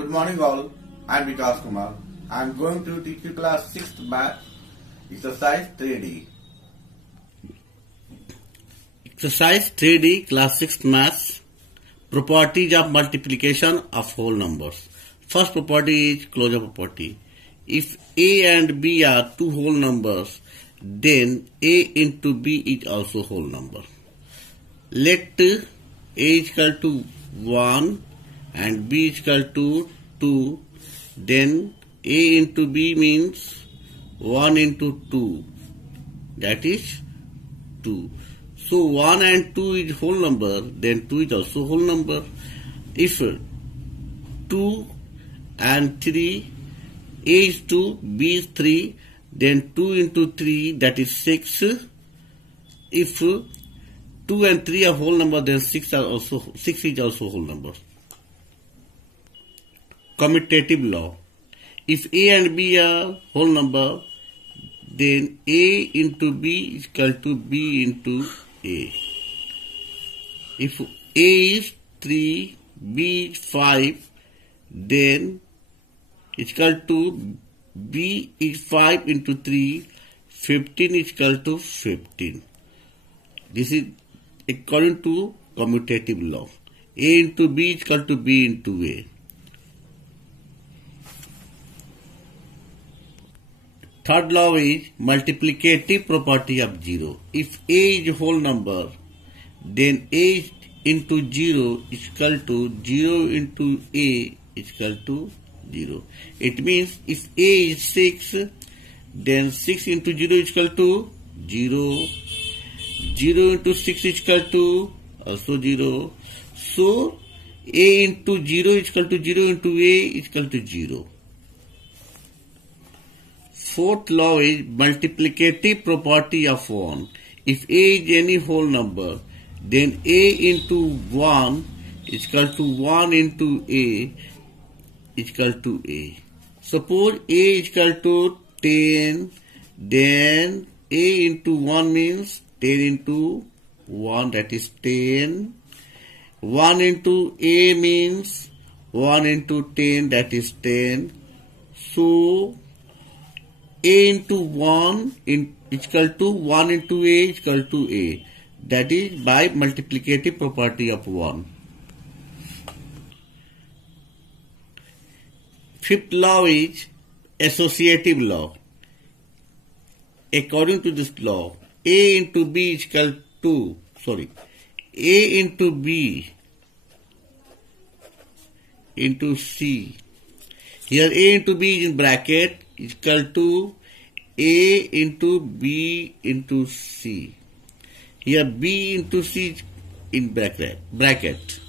Good morning all, I am Vikas Kumar. I am going to teach you class 6th math, exercise 3D. Exercise 3D, class 6th maths, properties of multiplication of whole numbers. First property is closure property. If A and B are two whole numbers, then A into B is also whole number. Let A is equal to 1 and B is equal to 2, then A into B means 1 into 2, that is 2. So 1 and 2 is whole number, then 2 is also whole number. If 2 and 3, A is 2, B is 3, then 2 into 3, that is 6. If 2 and 3 are whole number, then 6 is also whole number. Commutative law. If A and B are whole number, then A into B is equal to B into A. If A is 3, B is 5, then it's equal to B is 5 into 3, 15 is equal to 15. This is according to commutative law. A into B is equal to B into A. Third law is multiplicative property of 0. If A is a whole number, then A into 0 is equal to 0 into A is equal to 0. It means if A is 6, then 6 into 0 is equal to 0. 0 into 6 is equal to also 0. So A into 0 is equal to 0 into A is equal to 0. Fourth law is multiplicative property of 1. If A is any whole number, then A into 1 is equal to 1 into A is equal to A. Suppose A is equal to 10, then A into 1 means 10 into 1, that is 10. 1 into A means 1 into 10, that is 10. So A into 1 is equal to 1 into A is equal to A. That is by multiplicative property of 1. Fifth law is associative law. According to this law, A into B is equal to, A into B into C. Here A into B is in bracket is equal to A into B into C. Here B into C is in bracket.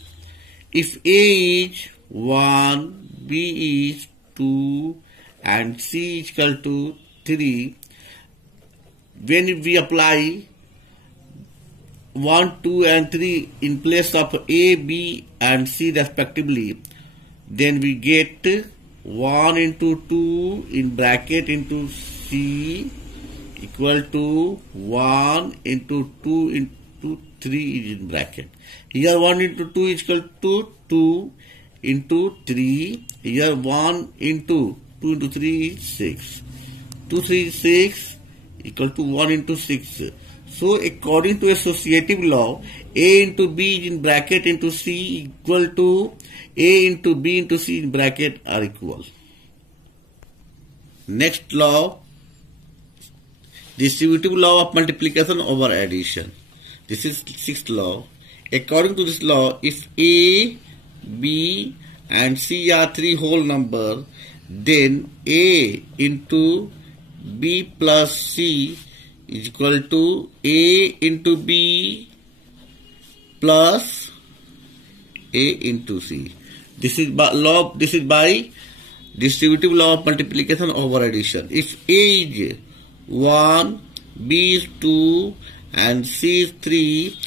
If A is 1, B is 2 and C is equal to 3, when we apply 1, 2 and 3 in place of A, B and C respectively, then we get 1 into 2 in bracket into C equal to 1 into 2 into 3 is in bracket. Here 1 into 2 is equal to 2 into 3. Here 1 into 2 into 3 is 6. 2, 3 is 6 equal to 1 into 6. So according to associative law, A into B is in bracket into C equal to A into B into C in bracket are equal. Next law, distributive law of multiplication over addition. This is sixth law. According to this law, if A, B and C are three whole numbers, then A into B plus C is equal to A into B plus A into C. This is by distributive law of multiplication over addition. If A is 1, B is 2 and C is 3,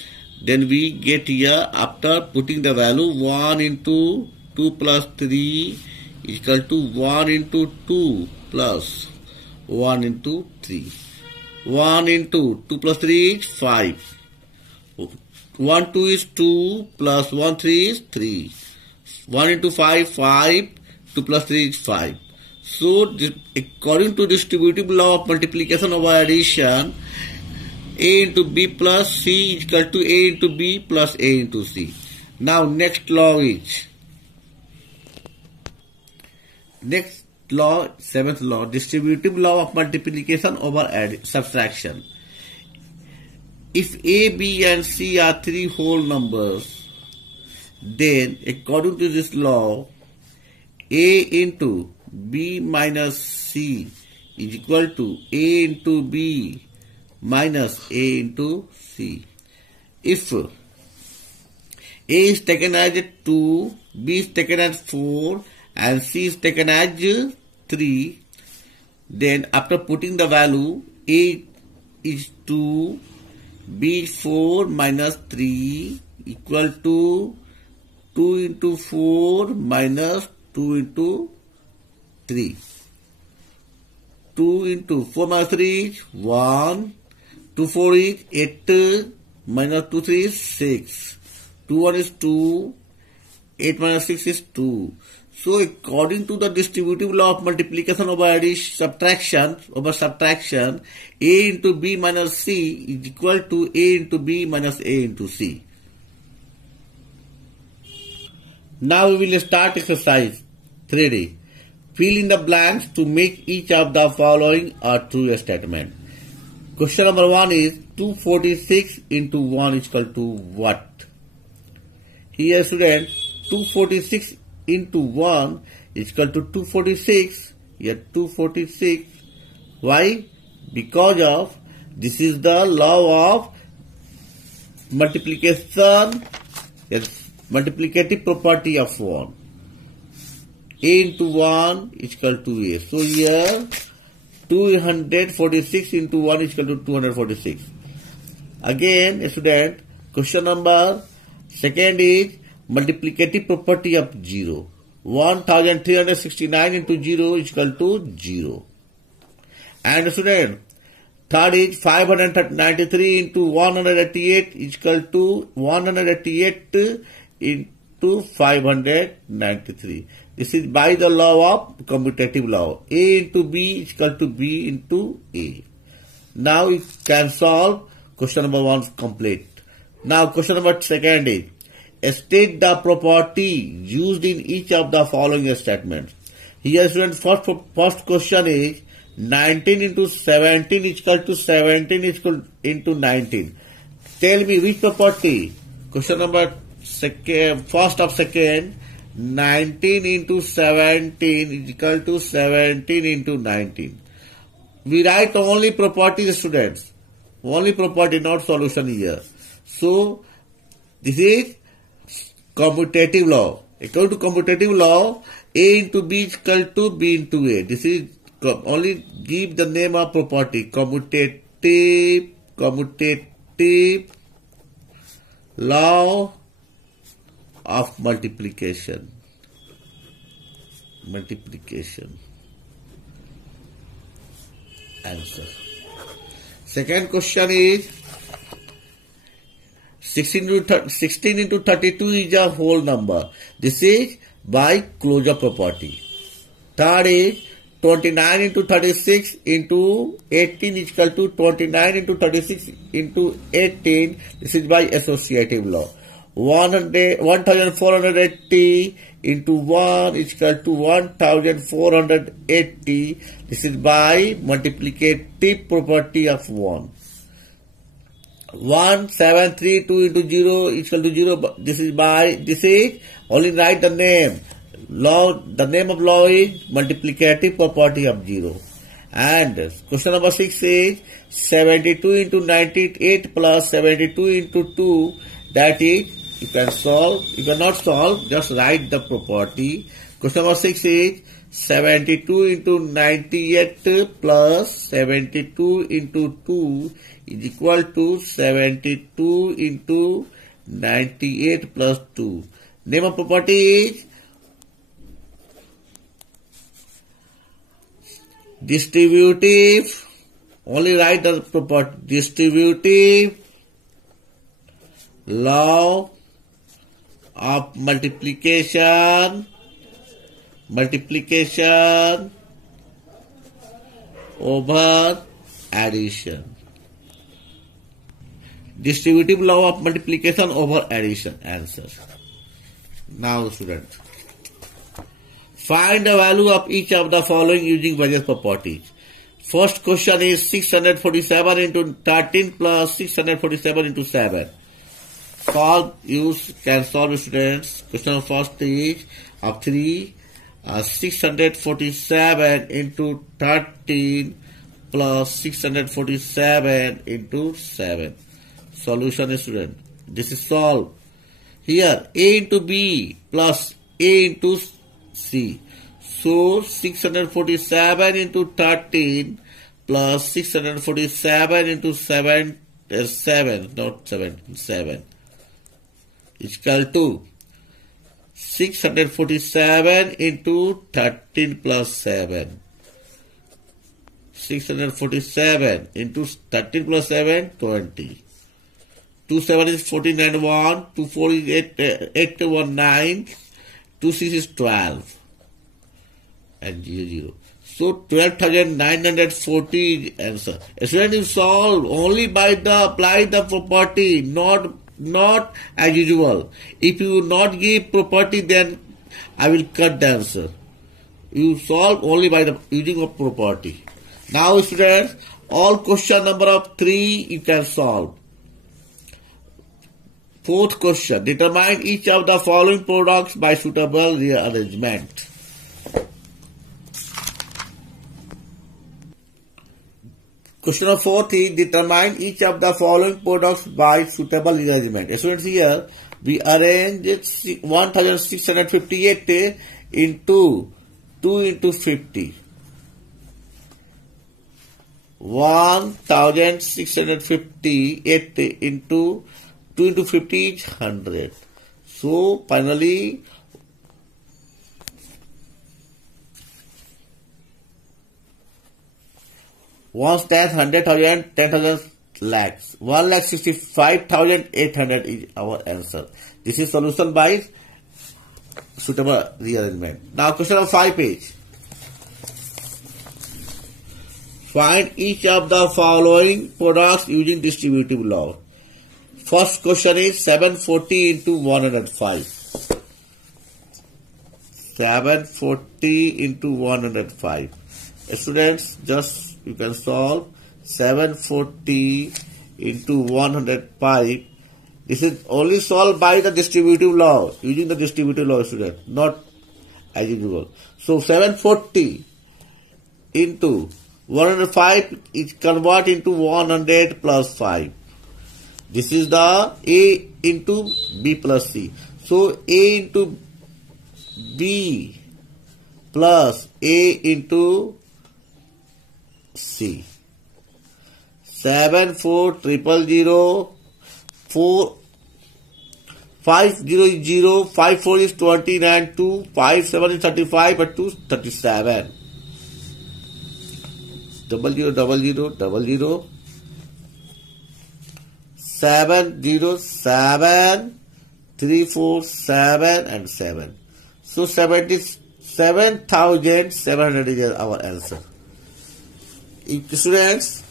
then we get here after putting the value 1 into 2 plus 3 is equal to 1 into 2 plus 1 into 3. 1 into 2 plus 3 is 5. 1, 2 is 2 plus 1, 3 is 3. 1 into 5, 5 2 plus 3 is 5. So, according to distributive law of multiplication over addition, A into B plus C is equal to A into B plus A into C. Now, next law, seventh law, distributive law of multiplication over subtraction. If A, B and C are three whole numbers, then according to this law, A into B minus C is equal to A into B minus A into C. If A is taken as 2, B is taken as 4 and C is taken as 3, then after putting the value, A is 2, B is 4 minus 3 equal to 2 into 4 minus 2 into 3. 2 into 4 minus 3 is 1. 2 4 is 8 minus 2 3 is 6. 2 1 is 2. 8 minus 6 is 2. So according to the distributive law of multiplication over subtraction, A into B minus C is equal to A into B minus A into C. Now we will start exercise 3D. Fill in the blanks to make each of the following a true statement. Question number 1 is 246 into 1 is equal to what? Here student, 246 into 1 is equal to 246. Here 246. Why? Because of this is the law of multiplication, multiplicative property of 1. A into 1 is equal to A. So here 246 into 1 is equal to 246. Again, student, question number second is multiplicative property of 0. 1369 into 0 is equal to 0. And student, third is 593 into 188 is equal to 188 into 593. This is by the law of commutative law. A into B is equal to B into A. Now you can solve question number 1 complete. Now question number second is state the property used in each of the following statements. Here students, first question is 19 into 17 is equal to 17 is equal into 19. Tell me which property. Question number first of second, 19 into 17 is equal to 17 into 19. We write only property, students. Only property, not solution here. So this is commutative law. According to commutative law, A into B is equal to B into A. This is only give the name of property. Commutative law of multiplication. Answer. Second question is 16 into 32 is a whole number. This is by closure property. Third is 29 into 36 into 18 is equal to 29 into 36 into 18. This is by associative law. 1480 into 1 is equal to 1480. This is by multiplicative property of 1. 1732 into 0 is equal to 0. This is only write the name. The name of law is multiplicative property of 0. And question number 6 is 72 into 98 plus 72 into 2. That is, you can solve. You cannot solve, just write the property. Question number 6 is 72 into 98 plus 72 into 2 is equal to 72 into 98 plus 2. Name of property is distributive. Only write the property. Distributive law of multiplication multiplication over addition. Distributive law of multiplication over addition. Answer. Now students, find the value of each of the following using various properties. First question is 647 into 13 plus 647 into 7. Can solve students. Question first is of 3. 647 into 13 plus 647 into 7. Solution is student. This is solved. Here A into B plus A into C. So 647 into 13 plus 647 into 7 is 7 is equal to 647 into 13 plus 7. 647 into 13 plus 7, 20. 2 7 is 14 and 1. 2 4 is 8 1 9. 2 6 is 12. And 0 0. So 12,940 is answer. A student is solved only by apply the property, not as usual. If you not give property, then I will cut the answer. You solve only by the using of property. Now students, all question number of 3 you can solve. Fourth question, determine each of the following products by suitable rearrangement. Question number 4 is determine each of the following products by suitable rearrangement. Students, here we arrange 1658 into 2 into 50. 1658 into 2 into 50 is 100. So finally 1 10 100,000 10,000 lakhs 1,65,800 is our answer. This is solution by suitable rearrangement. Now question of 5 page. Find each of the following products using distributive law. First question is 740 into 105. 740 into 105. Students, just you can solve 740 into 105. This is only solved by the distributive law, using the distributive law, students, not as usual. So 740 into 105 is convert into 100 plus 5. This is the A into B plus C. So A into B plus A into C. 7 4 0 0 4 5 0 is 0, 5 4 is 29, 2 5 7 is 35, but 2 37. 0 0 0 0 0 7 0 7 3 4 7 and 7. So 77,700 is our answer. Students,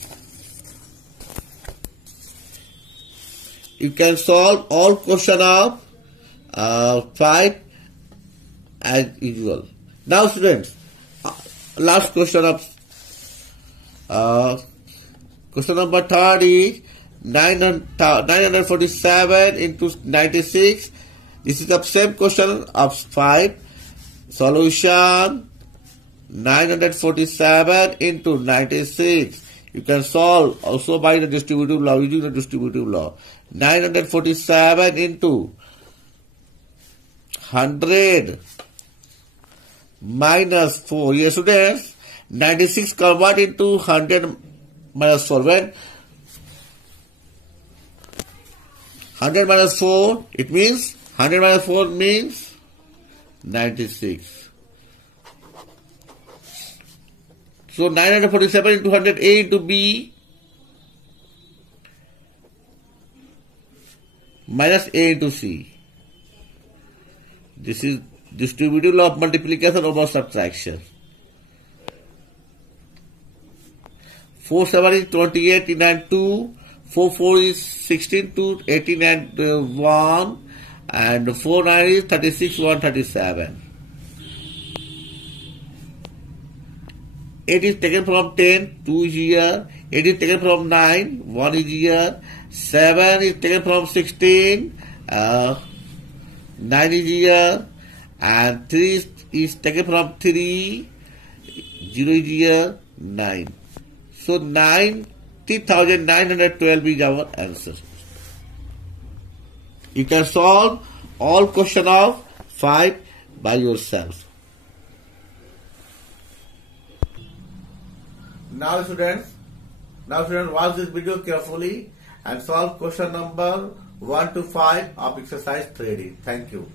you can solve all question of 5 as usual. Now students, last question of question number 3 is 947 into 96. This is the same question of 5. Solution 947 into 96. You can solve also by the distributive law, using the distributive law. 947 into 100 minus 4. Yes, students, 96 convert into 100 minus 4. When 100 minus 4, it means 100 minus 4 means 96. So 947 into 100, A into B minus A into C. This is distributive law of multiplication over subtraction. 4 7 is 28, 18 and 2. 4 4 is 16, 2, 18 and 1. And 4 9 is 36, 1, 37. 8 is taken from 10, 2 is here. 8 is taken from 9, 1 is here. 7 is taken from 16, 9 is here. And 3 is taken from 3, 0 is here, 9. So 90,912 is our answer. You can solve all question of 5 by yourself. Now students, watch this video carefully and solve question number 1 to 5 of exercise 3D. Thank you.